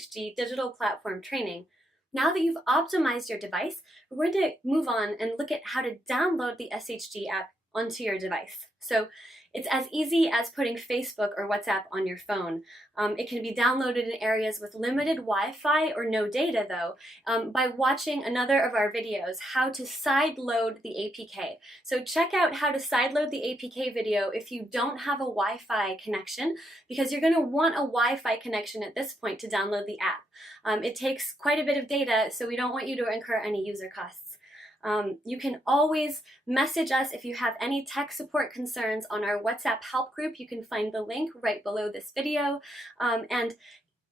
SHG digital platform training. Now that you've optimized your device, we're going to move on and look at how to download the SHG app onto your device. So it's as easy as putting Facebook or WhatsApp on your phone. It can be downloaded in areas with limited Wi-Fi or no data though, by watching another of our videos, how to sideload the APK. So check out how to sideload the APK video if you don't have a Wi-Fi connection, because you're going to want a Wi-Fi connection at this point to download the app. It takes quite a bit of data, so we don't want you to incur any user costs. You can always message us if you have any tech support concerns on our WhatsApp help group. You can find the link right below this video. And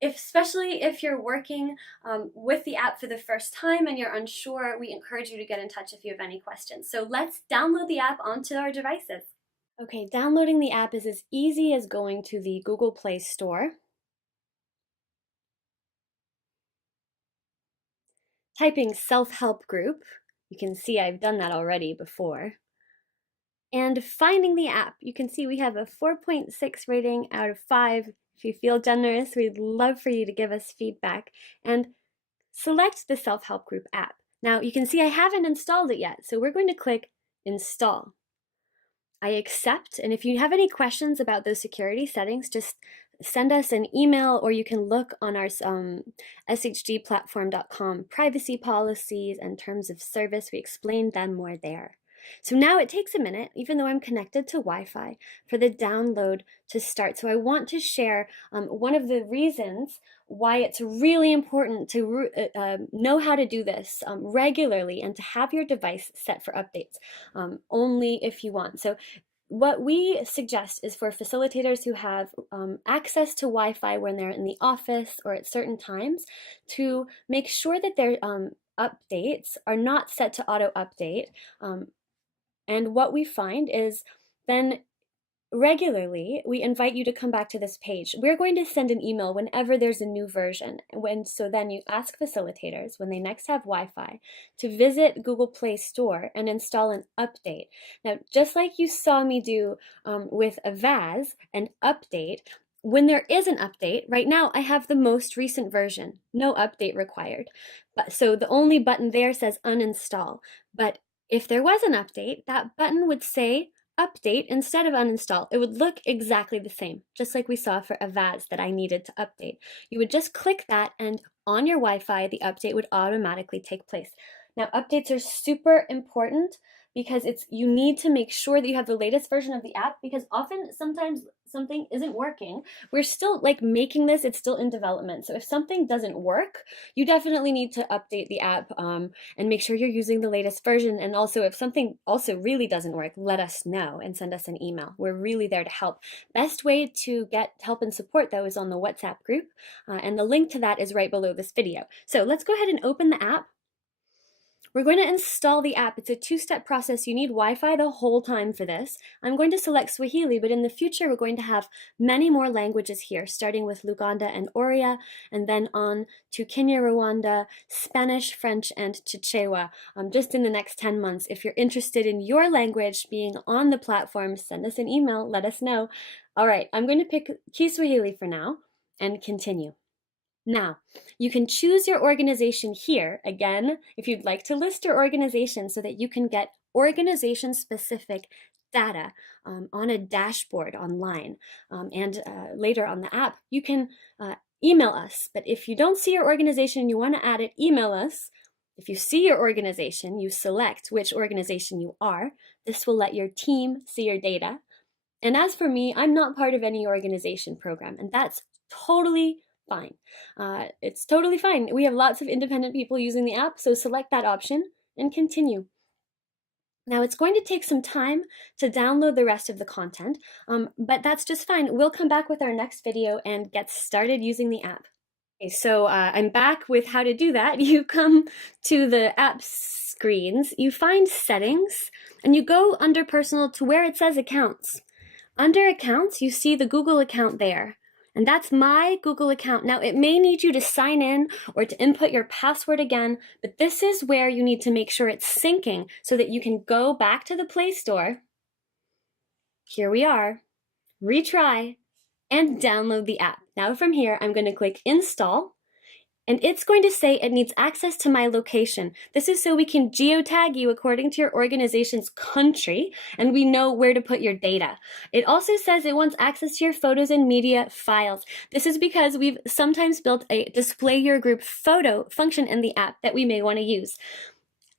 especially if you're working with the app for the first time and you're unsure, we encourage you to get in touch if you have any questions. So let's download the app onto our devices. Okay, downloading the app is as easy as going to the Google Play Store, typing self-help group. You can see I've done that already before. And finding the app. You can see we have a 4.6 rating out of 5. If you feel generous, we'd love for you to give us feedback. And select the self-help group app. Now you can see I haven't installed it yet, so we're going to click install. I accept, and if you have any questions about those security settings, just send us an email, or you can look on our shgplatform.com privacy policies and terms of service. We explain them more there. So now it takes a minute, even though I'm connected to Wi-Fi, for the download to start. So I want to share one of the reasons why it's really important to know how to do this regularly and to have your device set for updates only if you want. So what we suggest is for facilitators who have access to Wi-Fi when they're in the office or at certain times to make sure that their updates are not set to auto-update. And what we find is then regularly, we invite you to come back to this page. We're going to send an email whenever there's a new version. So then you ask facilitators when they next have Wi-Fi to visit Google Play Store and install an update. Now, just like you saw me do with Avaz, an update, when there is an update, right now I have the most recent version, no update required. So the only button there says uninstall. But if there was an update, that button would say update instead of uninstall. It would look exactly the same, just like we saw for Avaz that I needed to update. You would just click that, and on your Wi-Fi, the update would automatically take place. Now, updates are super important because you need to make sure that you have the latest version of the app, because sometimes something isn't working. We're still making this, it's still in development. So if something doesn't work, you definitely need to update the app and make sure you're using the latest version. And also if something also really doesn't work, let us know and send us an email. We're really there to help. Best way to get help and support though is on the WhatsApp group. And the link to that is right below this video. So let's go ahead and open the app. We're going to install the app. It's a two-step process. You need Wi-Fi the whole time for this. I'm going to select Swahili, but in the future, we're going to have many more languages here, starting with Luganda and Oria, and then on to Kinyarwanda, Spanish, French, and Chichewa, just in the next 10 months. If you're interested in your language being on the platform, send us an email, let us know. All right, I'm going to pick Kiswahili for now and continue. Now, you can choose your organization here, again, if you'd like to list your organization so that you can get organization-specific data on a dashboard online. And later on the app, you can email us. But if you don't see your organization and you want to add it, email us. If you see your organization, you select which organization you are. This will let your team see your data. And as for me, I'm not part of any organization program, and that's totally fine. It's totally fine. We have lots of independent people using the app, so select that option and continue. Now it's going to take some time to download the rest of the content, but that's just fine. We'll come back with our next video and get started using the app. Okay, so I'm back with how to do that. You come to the app screens, you find settings, and you go under personal to where it says accounts. Under accounts, you see the Google account there. And that's my Google account. Now, it may need you to sign in or to input your password again, but this is where you need to make sure it's syncing so that you can go back to the Play Store. Here we are. Retry and download the app. Now from here, I'm going to click install, and it's going to say it needs access to my location. This is so we can geotag you according to your organization's country, and we know where to put your data. It also says it wants access to your photos and media files. This is because we've sometimes built a display your group photo function in the app that we may want to use.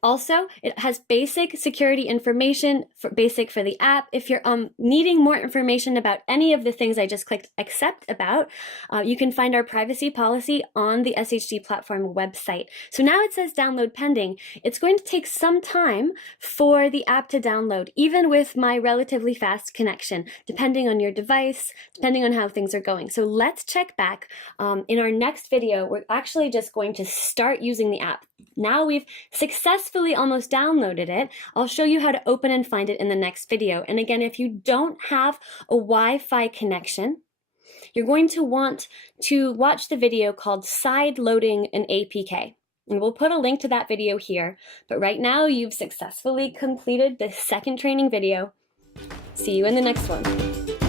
Also, it has basic security information, basic for the app. If you're needing more information about any of the things I just clicked accept about, you can find our privacy policy on the SHG platform website. So now it says download pending. It's going to take some time for the app to download, even with my relatively fast connection, depending on your device, depending on how things are going. So let's check back. In our next video, we're actually just going to start using the app. Now we've successfully almost downloaded it. I'll show you how to open and find it in the next video. And again, if you don't have a Wi-Fi connection, you're going to want to watch the video called Side Loading an APK. And we'll put a link to that video here. But right now, you've successfully completed the second training video. See you in the next one.